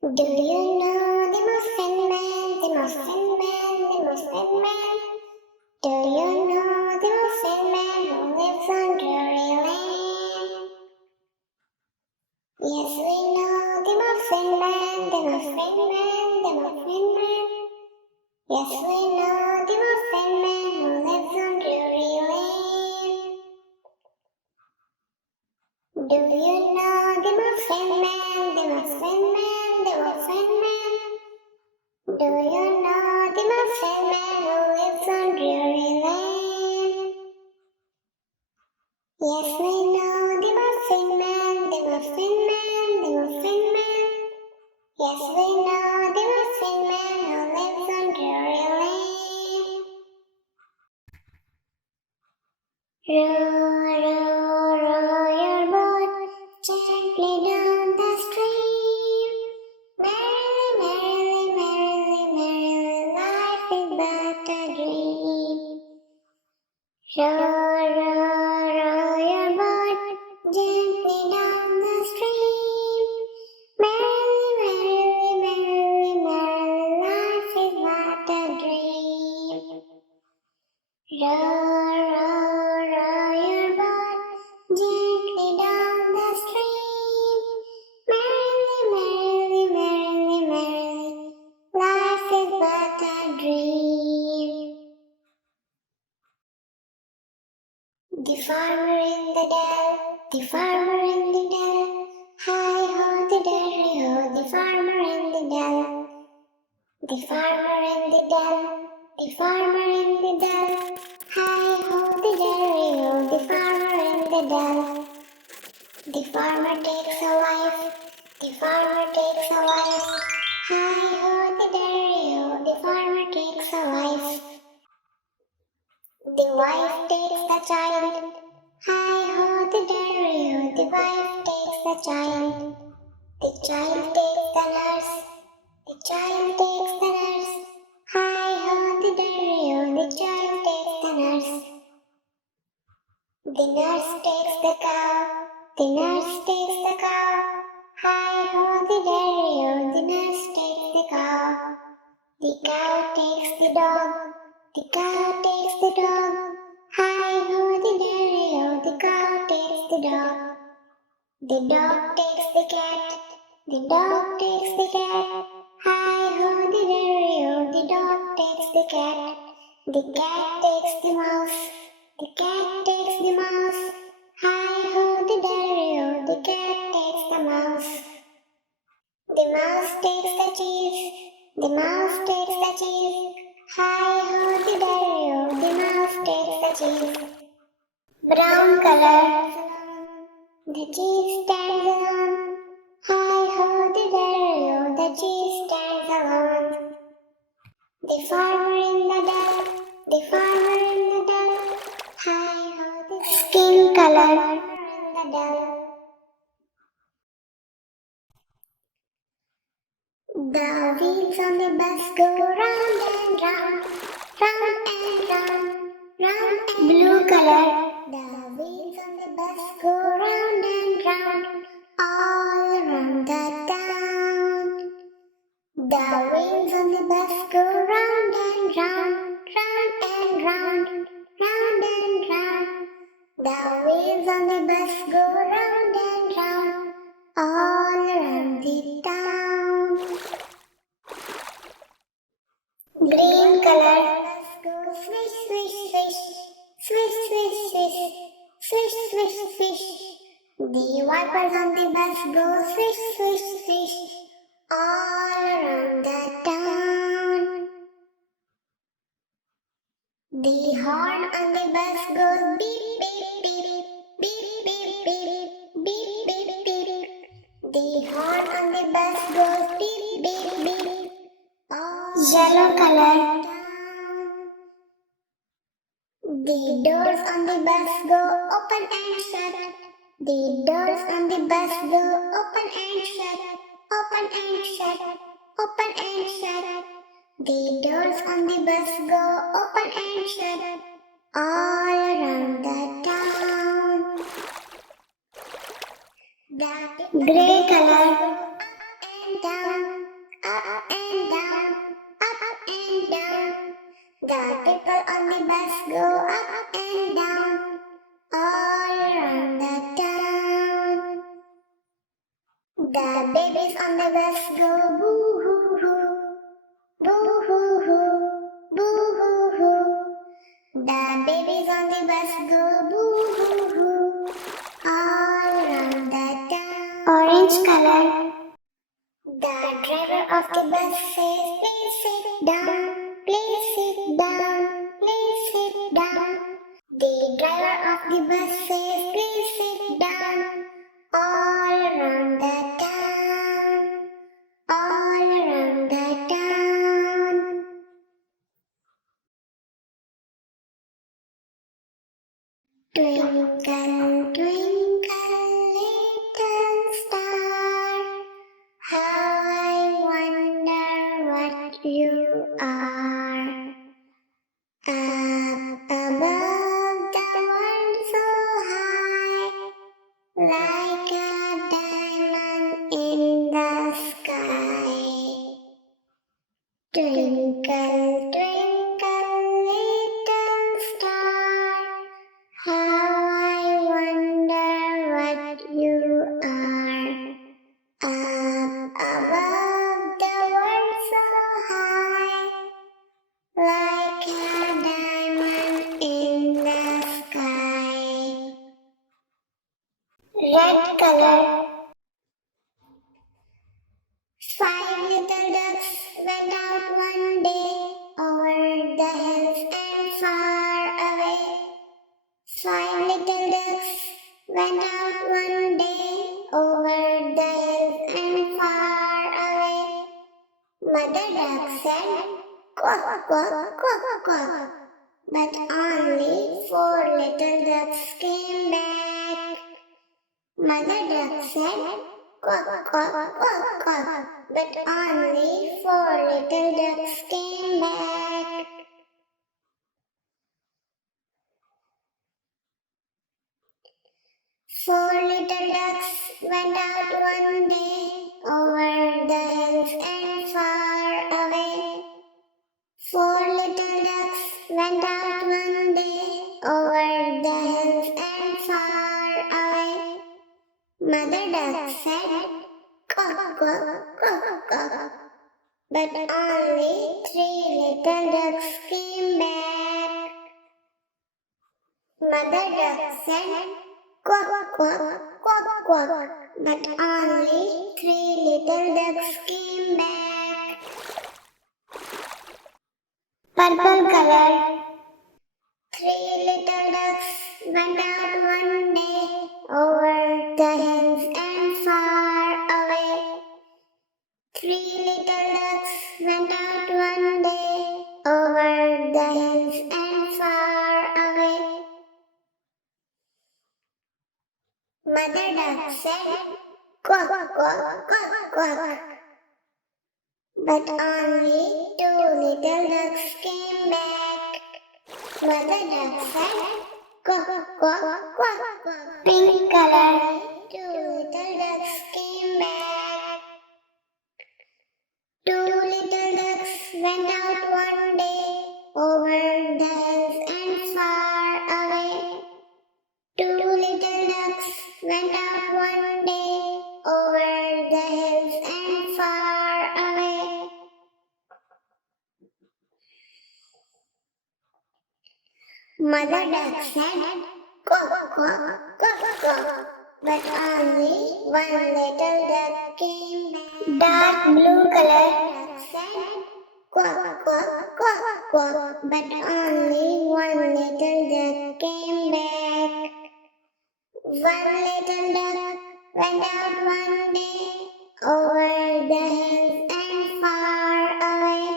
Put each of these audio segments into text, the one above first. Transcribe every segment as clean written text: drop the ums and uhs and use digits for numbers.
Do you know the Muffin Man, the Muffin Man, the Muffin Man? Do you know the Muffin Man who lives on Drury Lane? Yes, we know the Muffin Man, the Muffin Man, the Muffin Man. Yes, we know the Muffin Man who lives on Drury Lane. Do you know the Muffin Man, the Muffin Man, the Muffin Man? Do you know the Muffin Man who lives on Drury Lane? Yes, we know the Muffin Man, the Muffin Man, the Muffin Man. Yes, we know the Muffin Man who lives on Drury Lane. Row, row, row your boat gently down the stream. Merrily, merrily, merrily, merrily, life is but a dream. Row, row, row your boat gently down the stream. Merrily, merrily, merrily, merrily, life is but a dream. Row, row, row your boat gently down the stream. Merrily, merrily, merrily, merrily, life is but a dream. The farmer in the dell, the farmer in the dell, hi-ho, the derry-ho, the farmer in the dell. The farmer in the dell, the farmer in the dell, hi-ho, the derry-ho, the farmer in the dell. The farmer takes a wife, the farmer takes a wife, hi-ho, the derry-ho, the farmer takes a wife. The wife takes the child, hi-ho, the derry-ho, the wife takes the child. The child takes the nurse, the child takes the nurse, hi-ho, the derry-ho, the child takes the nurse. The nurse takes the cow, the nurse takes the cow, hi-ho, the derry-ho, the nurse takes the cow. The cow takes the dog, the cow takes the dog, hi-ho, the derry-ho, the cow takes the dog. The dog takes the cat, the dog takes the cat, hi-ho, the derry-ho, the dog takes the cat. The cat takes the mouse, the cat takes the mouse, hi-ho, the derry-ho, the cat takes the mouse. The mouse takes the cheese, the mouse takes the cheese, hi-ho, the derry-ho, the mouse takes the cheese. Brown color, the cheese stands alone, hi-ho, the derry-ho, the cheese stands alone. The farmer in the dell, the farmer in the dell, hi-ho, the skin color in the dell. The wheels on the bus go round and round, round and round, round and blue color. The wheels on the bus go round and round, all around the town. The wheels on the bus go round and round, round and round, round and round. The wheels on the bus go round and round, all around the town. Green color. Bus go swish, swish, swish, swish, swish, swish, swish, swish, swish. The wipers on the bus go swish, swish, swish, all around the town. The horn on the bus goes beep, beep, beep, beep, beep, beep, beep, beep, beep. The horn on the bus goes beep, beep, beep, all yellow color. The doors on the bus go open and shut. The doors on the bus go open and shut, open and shut, open and shut. The doors on the bus go open and shut, all around the town. The grey color, up and down, people on the bus go up and down all around the town. The babies on the bus go boo-hoo-hoo, boo-hoo-hoo, boo-hoo-hoo. The babies on the bus go boo-hoo-hoo all around the town. Orange color. The driver of the bus says, please sit down, please sit down, please sit down. The driver of the bus says, please sit down all around the town, all around the town. Twinkle, twinkle, little star, how I wonder what you are. Up above the world so high, like a diamond in the sky. Twinkle, twinkle, little star, how I wonder what you are. Up above the world so high, like a diamond in the sky. Red color. 5 little ducks went out one day over the hills and far away. 5 little ducks went out one day over the hills and far away. Mother duck said, quack, quack, quack, quack. But only 4 little ducks came back. Mother duck said, quack, quack, quack, quack. But only 4 little ducks came back. Four little ducks went out one day over the hills and far away. 4 little ducks went out one day over the hills and far away. Mother duck said, quack, quack, quack, quack. But only 3 little ducks came back. Mother duck said, quack, quack, quack, quack. But only 3 little ducks came back. Purple color. 3 little ducks went out one day over the hills and far away. 3 little ducks went out one day over the hills and far away. Mother duck said, quack, quack, quack, quack. But only 2 little ducks came back. Mother duck said, quack, quack, quack, quack. Pink color. 2 little ducks came back. 2 little ducks went out one day over the hills and far away. 2 little ducks went out one day over the hills and far away. Mother duck said, quack, quack, quack, quack. But only 1 little duck came back. Dark blue color. Duck said, quack, quack, quack, quack. But only 1 little duck came back. 1 little duck went out one day over the hills and far away.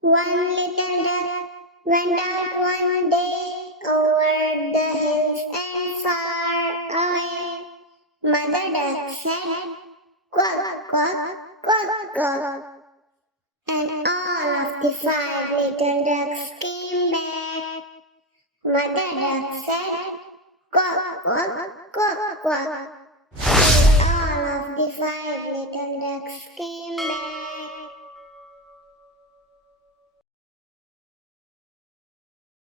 1 little duck went out one day over the hills and far away. Mother duck said, quack, quack, quack, quack. And all of the 5 little ducks came back. Mother duck said, quack, quack, quack, quack. And all of the 5 little ducks came back.